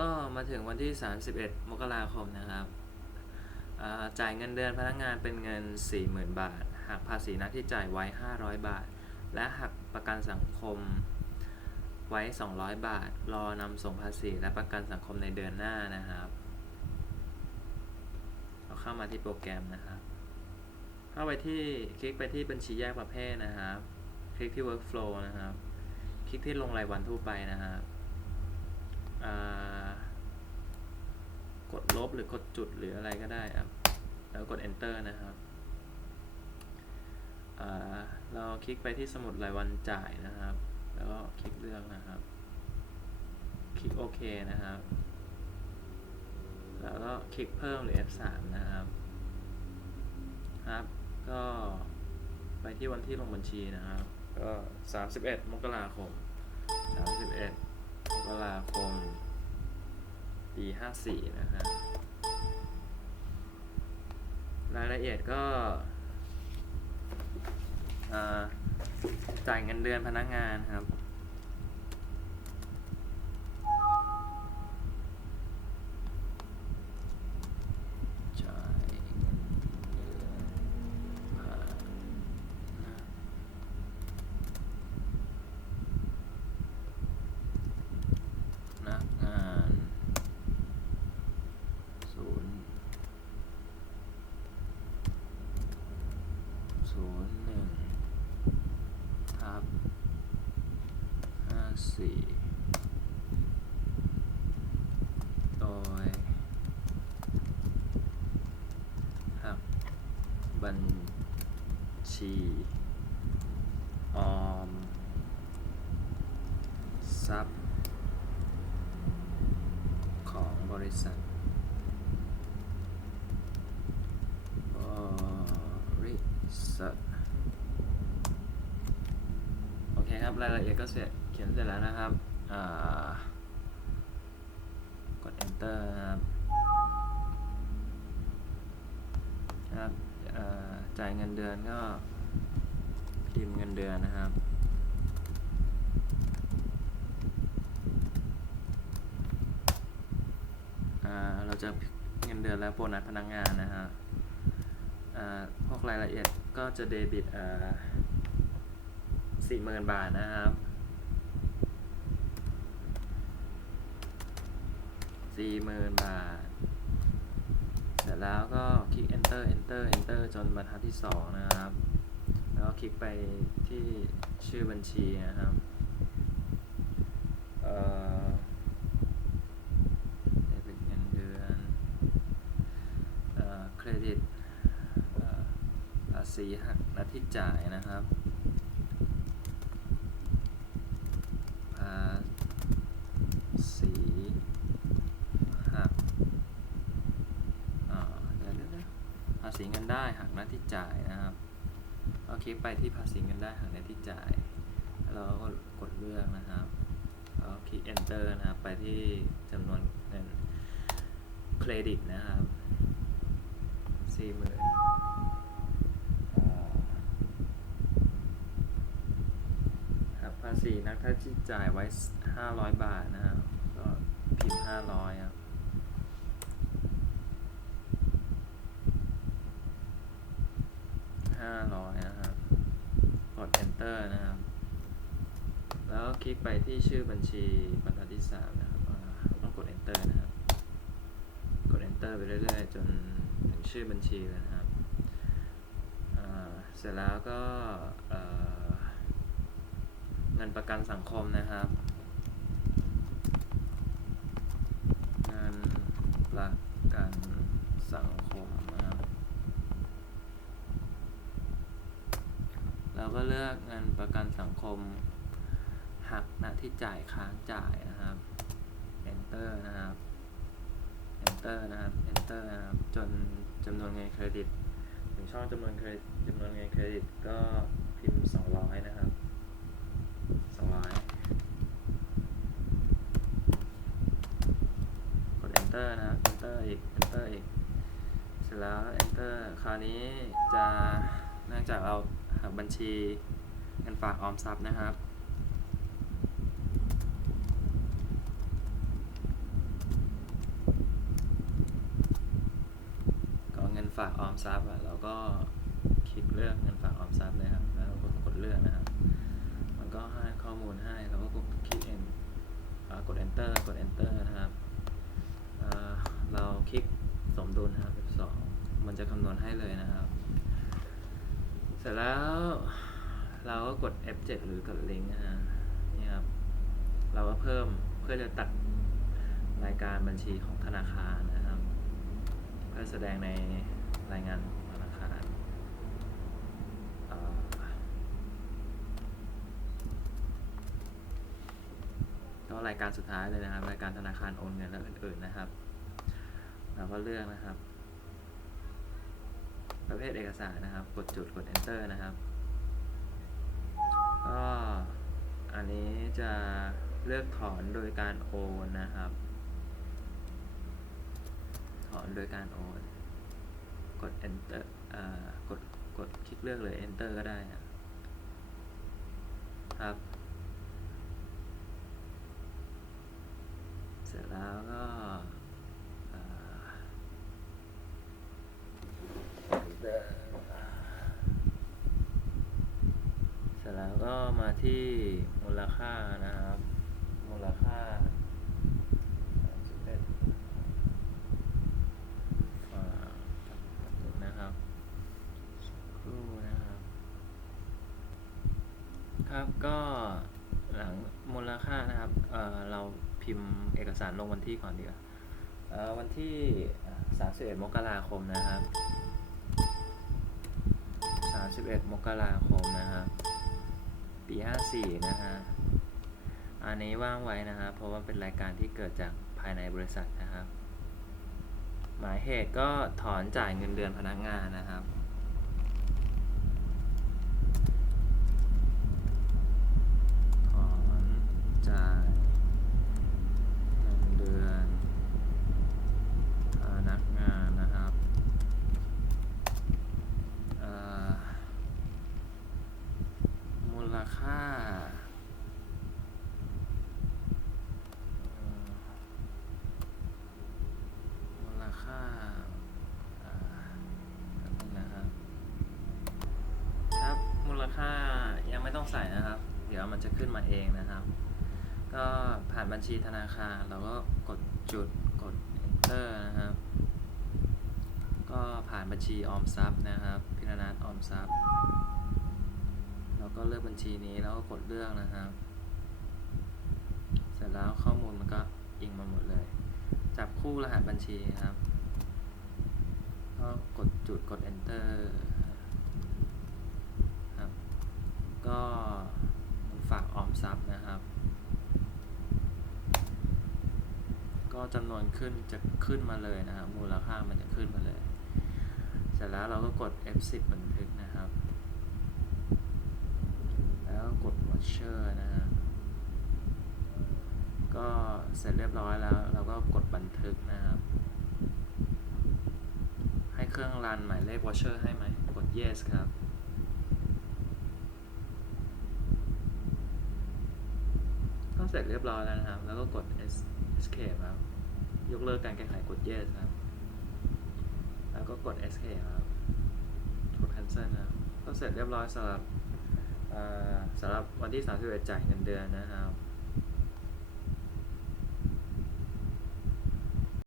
ก็มาถึงวันที่ 31 มกราคมนะครับ จ่ายเงินเดือนพนักงานเป็นเงิน 40,000 บาท หักภาษีหน้าที่จ่ายไว้ 500 บาท และหักประกันสังคมไว้ 200 บาท รอนำส่งภาษีและประกันสังคมในเดือนหน้านะครับ เราเข้ามาที่โปรแกรมนะครับ เข้าไปที่คลิกไปที่บัญชีแยกประเภทนะครับ คลิกที่ workflow นะครับ คลิกที่ลงรายวันทั่วไปนะครับ กดลบหรือกดจุดหรืออะไรก็ได้ครับ แล้วกด enter นะครับเราคลิกไปที่สมุดรายวันจ่ายนะครับ แล้วก็คลิกเลือกนะครับ คลิกโอเคนะครับ แล้วก็คลิกเพิ่มหรือ F3 นะครับ ครับ ก็ไปที่วันที่ลงบัญชีนะครับ ก็ 31 มกราคม 31ม กราคม ปี54นะฮะรายละเอียดก็จ่ายเงินเดือนพนักงานครับ จ่ายเงินเดือนพนักงานศูนย์ศูนย์หนึ่งทับห้า สี่โดยหักบัญชีออมทรัพย์ ของบริษัทบริษัทโอเคครับ รายละเอียดก็เสร็จ ขียนเสร็จแล้วนะครับกด enter นะครับนะจ่ายเงินเดือนก็พิมพ์เงินเดือนนะครับเราจะเงินเดือนและโบนัสพนักงานนะฮะอ่าพวกรายละเอียดก็จะเดบิตสี่หมื่นบาทนะครับ สี่หมื่นบาท เสร็จแล้วก็คลิก enter enter enter จนบรรทัดที่2นะครับ แล้วก็คลิกไปที่ชื่อบัญชีนะครับเอ่อเดบิตเงินเดือนเอ่อเครดิตเอ่อภาษีหักน้าที่จ่ายนะครับภาษีหัก อ่าเดี๋ยวเดี๋ยวเดี๋ยวภาษีเงินได้หักห น้าที่จ่ายนะครับก็คลิกไปที่ภาษีเงินได้หักหน้าที่จ่าย แล้วก็กดเลือกนะครับแล้วคลิก enter นะครับ ไปที่จำนวนเงินเครดิตนะครับสี่หมื่นครับภาษีนักท่าที่จ่ายไว้ 500 บาทนะครับก็พิมพ์ 500ครับ ห้าร้อยนะครับ กด enter นะครับ แล้วคลิกไปที่ชื่อบัญชีบรรทัดที่สามนะครับ ต้องกด enter นะครับ กด enter ไปเรื่อยๆ จนถึงชื่อบัญชีเลยนะครับ เสร็จแล้วก็เอ่อเงินประกันสังคมนะครับ เงินประกันสังคมนะครับ เรา ก็เลือกเงินประกันสังคม หักหน้าที่จ่ายค้างจ่ายนะครับ enter นะครับ enter นะครับ enter นะครับ จนจำนวนเงินเครดิต ถึงช่องจำนวนเครดิตจำนวนเงินเครดิตก็พิมพ์ 200 นะครับ 200 กด enter นะครับ enter อีก enter อีก เสร็จแล้ว enter คราวนี้จะเนื่องจากเรา บัญชีเงินฝากออมทรัพย์นะครับก็เงินฝากออมทรัพย์อะเราก็คลิกเลือกเงินฝากออมทรัพย์เลยครับแล้วก็กดเลือกนะครับ มันก็ให้ข้อมูลให้เราก็คลิกเอ็นกด enter กด enter นะครับเราคลิกสมดุลนะครับสองมันจะคำนวณให้เลยนะครับ เสร็จแล้วเราก็กด F7 หรือกดลิงก์นะฮะนี่ครับ เราก็เพิ่มเพื่อจะตัดรายการบัญชีของธนาคารนะครับเพื่อแสดงในรายงานของธนาคารก็รายการสุดท้ายเลยนะครับ รายการธนาคารโอนเงินและอื่นๆนะครับ เราก็เลือกนะครับ ประเภทเอกสารนะครับ กดจุดกด enter นะครับ ก็อันนี้จะเลือกถอนโดยการโอนนะครับ ถอนโดยการโอน กด enter อ่ากด กดคลิกเลือกเลย enter ก็ได้นะครับ เสร็จแล้วก็อ่าเสร็จแล้ว ก็มาที่มูลค่านะครับ มูลค่า31อ่าแป๊บนึงนะครับกครู่นะครับ ครับก็หลังมูลค่านะครับเอ่อเราพิมพ์เอกสารลงวันที่ก่อนดีกว่าเอ่อวันที่ 31 มกราคมนะครับ 31 มกราคมนะครับ ปี 54 นะฮะ อันนี้ว่างไว้นะครับ เพราะว่าเป็นรายการที่เกิดจากภายในบริษัทนะครับ หมายเหตุก็ถอนจ่ายเงินเดือนพนักงานนะครับ ถอนจ่ายเงินเดือนพนักงานนะครับเอ่อมูลค่าเอ่อมูลค่าอ่าแป๊บนึงนะครับ ครับมู ลค่ายังไม่ต้องใส่นะครับ เดี๋ยวมันจะขึ้นมาเองนะครับ ก็ผ่านบัญชีธนาคารเราก็กดจุดกด enter นะครับ ก็ผ่านบัญชีออมทรัพย์นะครับ พิรนัทออมทรัพย์เราก็เลือกบัญชีนี้แล้วก็กดเลือกนะครับ เสร็จแล้วข้อมูลมันก็อิงมาหมดเลย จับคู่รหัสบัญชีครับ ก็กดจุดกด enter ครับ ก็ฝากออมทรัพย์นะครับ ก็จำนวนขึ้นจะขึ้นมาเลยนะครับ มูลค่ามันจะขึ้นมาเลย เสร็จแล้วเราก็กด F10 บันทึกนะครับ แล้วกด Watcher นะฮะก็เสร็จเรียบร้อยแล้ว เราก็กดบันทึกนะครับ ให้เครื่องรันหมายเลข Watcher ให้ไหมกด Yes ครับ ก็ เสร็จเรียบร้อยแล้วนะครับ แล้วก็กด Es- escape ครับ ยกเลิกการแก้ไขกด yes ครับ แล้วก็กด escape ครับ กด cancel นะครับก็เสร็จเรียบร้อยสำหรับสำหรับวันที่ 31จ่ายเงินเดือนนะครับ